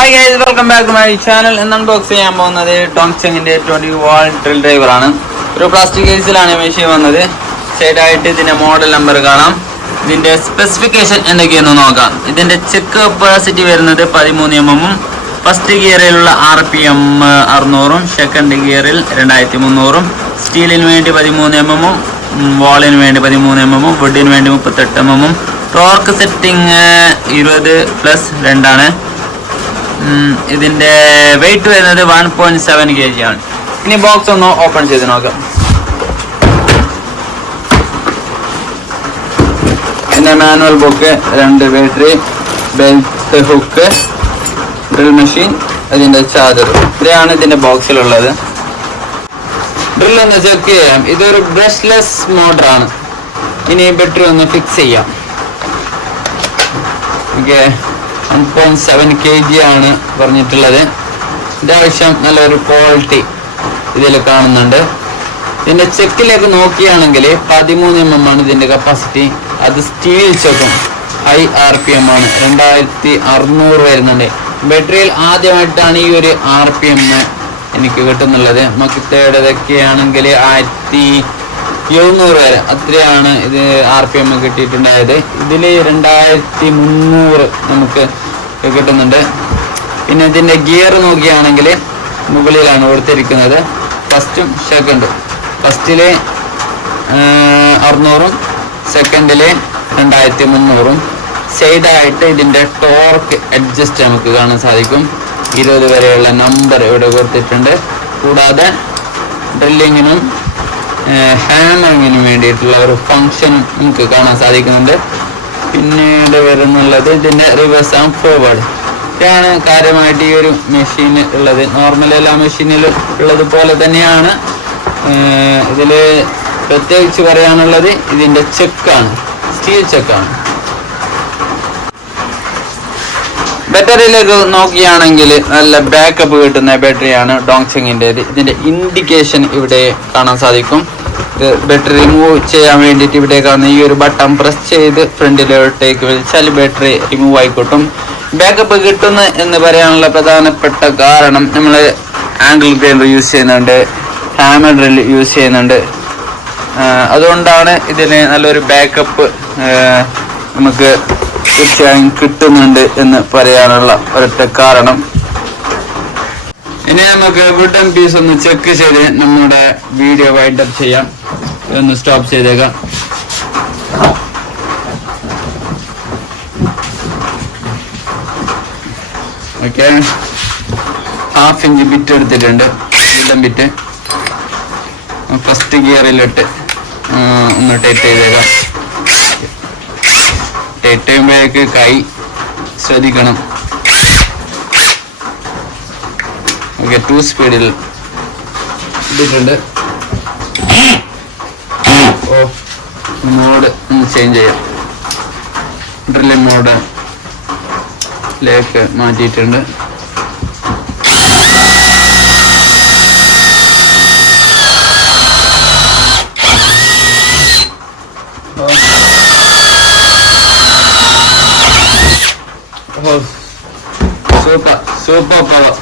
Hi guys, welcome back to my channel. ഇന്ന് unbox ചെയ്യാൻ പോകുന്നത് ടോങ്ചങ്ങിന്റെ 20 വാട്ട് ഡ്രിൽ ഡ്രൈവർ ആണ്. ഒരു പ്ലാസ്റ്റിക് കേസിലാണ് മെഷീൻ വന്നത്. സൈഡായിട്ട് ഇതിന്റെ മോഡൽ നമ്പർ കാണാം. ഇതിന്റെ സ്പെസിഫിക്കേഷൻ എന്തൊക്കെയെന്ന് നോക്കാം. ഇതിന്റെ ചെക്ക് കപ്പാസിറ്റി വരുന്നത് 13 mm. ഫസ്റ്റ് ഗിയറിലുള്ള RPM 600, സെക്കൻഡ് ഗിയറിൽ 2300. സ്റ്റീലിന് വേണ്ടി 13 mm, വാളിന് വേണ്ടി 13 mm, വുഡിന് വേണ്ടി 38 mm. ടോർക്ക് സെറ്റിംഗ് 20+2 ആണ്. ഇതിന്റെ വെയിറ്റ് വരുന്നത് 1.7 kg ആണ്. ഇനി ബോക്സ് ഒന്ന് ഓപ്പൺ ചെയ്ത് നോക്കാം. ഇതിന്റെ manual book, 2 battery, belt, hook, drill machine, അതിന്റെ ചാർജർ. ഇത്രയാണ് ഇതിന്റെ ബോക്സിലുള്ളത്. ഡ്രിൽ ഒന്ന് ചെക്ക് ചെയ്യാം. ഇതൊരു ബ്രഷ്ലെസ് മോട്ടറാണ്. ഇനി ബാറ്ററി ഒന്ന് ഫിക്സ് ചെയ്യാം. ഓക്കെ, 1.7 kg ആണ് പറഞ്ഞിട്ടുള്ളത്. അത്യാവശ്യം നല്ലൊരു ക്വാളിറ്റി ഇതിൽ കാണുന്നുണ്ട്. ഇതിന്റെ ചെക്കിലേക്ക് നോക്കുകയാണെങ്കിൽ 13 mm ആണ് ഇതിന്റെ കപ്പാസിറ്റി. അത് സ്റ്റീൽ ചെക്കും, ഹൈ RPM ആണ്, 2600 വരുന്നുണ്ട്. ബാറ്ററിയിൽ ആദ്യമായിട്ടാണ് ഈ ഒരു RPM എനിക്ക് കിട്ടുന്നുള്ളത്. മക്കിത്തേടതൊക്കെ ആണെങ്കിൽ 1700 വരെ അത്രയാണ് ഇത് RPM കിട്ടിയിട്ടുണ്ടായത്. ഇതിൽ 2300 നമുക്ക് കിട്ടുന്നുണ്ട്. പിന്നെ ഇതിന്റെ ഗിയർ നോക്കുകയാണെങ്കിൽ മുകളിലാണ് കൊടുത്തിരിക്കുന്നത്. ഫസ്റ്റും സെക്കൻഡും. ഫസ്റ്റില് 600, സെക്കൻഡില് 2300. സൈഡായിട്ട് ഇതിന്റെ ടോർക്ക് അഡ്ജസ്റ്റ് നമുക്ക് കാണാൻ സാധിക്കും. 20 വരെയുള്ള നമ്പർ ഇവിടെ കൊടുത്തിട്ടുണ്ട്. കൂടാതെ ഡ്രില്ലിങ്ങിനും ഹാമറിങ്ങിനും വേണ്ടിയിട്ടുള്ള ഒരു ഫങ്ഷൻ നമുക്ക് കാണാൻ സാധിക്കുന്നുണ്ട്. പിന്നീട് വരുന്നുള്ളത് ഇതിന്റെ റിവേഴ്സ് ആൻഡ് ഫോർവേഡ്. ഇതാണ് കാര്യമായിട്ട് ഈ ഒരു മെഷീൻ ഉള്ളത്. നോർമൽ എല്ലാ മെഷീനിലും ഉള്ളത് പോലെ തന്നെയാണ്. ഇതിൽ പ്രത്യേകിച്ച് പറയാനുള്ളത് ഇതിന്റെ ചെക്കാണ്, സ്റ്റീൽ ചെക്കാണ്. ബാറ്ററിയിലേക്ക് നോക്കുകയാണെങ്കിൽ നല്ല ബാക്കപ്പ് കിട്ടുന്ന ബാറ്ററിയാണ് ടോങ്ചങ്ങിൻ്റെത്. ഇതിന്റെ ഇൻഡിക്കേഷൻ ഇവിടെ കാണാൻ സാധിക്കും. ബാറ്ററി റിമൂവ് ചെയ്യാൻ വേണ്ടിയിട്ട് ഇവിടെ കാണുന്ന ഈ ഒരു ബട്ടൺ പ്രസ് ചെയ്ത് ഫ്രണ്ടിലോട്ടേക്ക് വലിച്ചാൽ ബാറ്ററി റിമൂവ് ആയിക്കോട്ടും. ബാക്കപ്പ് കിട്ടുന്നു എന്ന് പറയാനുള്ള പ്രധാനപ്പെട്ട കാരണം നമ്മൾ ആംഗിൾ ഗ്രൈൻഡർ യൂസ് ചെയ്യുന്നുണ്ട്, ഹാമർ ഡ്രിൽ യൂസ് ചെയ്യുന്നുണ്ട്. അതുകൊണ്ടാണ് ഇതിന് നല്ലൊരു ബാക്കപ്പ് നമുക്ക് തീർച്ചയായും കിട്ടുന്നുണ്ട് എന്ന് പറയാനുള്ള ഒരൊറ്റ കാരണം. ഇനി നമുക്ക് വുഡൻ പീസ് ഒന്ന് ചെക്ക് ചെയ്ത് നമ്മുടെ വീഡിയോ വൈൻഡപ്പ് ചെയ്യാം. ഇതൊന്ന് സ്റ്റോപ്പ് ചെയ്തേക്കാം. ഓക്കെ, 1/2 ഇഞ്ച് ബിറ്റ് എടുത്തിട്ടുണ്ട്. വുഡൻ ബിറ്റ് ഫസ്റ്റ് ഗിയറിലിട്ട് ഒന്ന് ടൈറ്റ് ചെയ്തേക്കാം. ടൈറ്റ് ചെയ്യുമ്പോഴേക്ക് കൈ ശ്രദ്ധിക്കണം. ഓക്കെ, 2 സ്പീഡിൽ ഇട്ടിട്ടുണ്ട്. മോഡ് ഒന്ന് ചേഞ്ച് ചെയ്യാം. ഡ്രില്ലിംഗ് മോഡിലേക്ക് മാറ്റിയിട്ടുണ്ട്. Super power.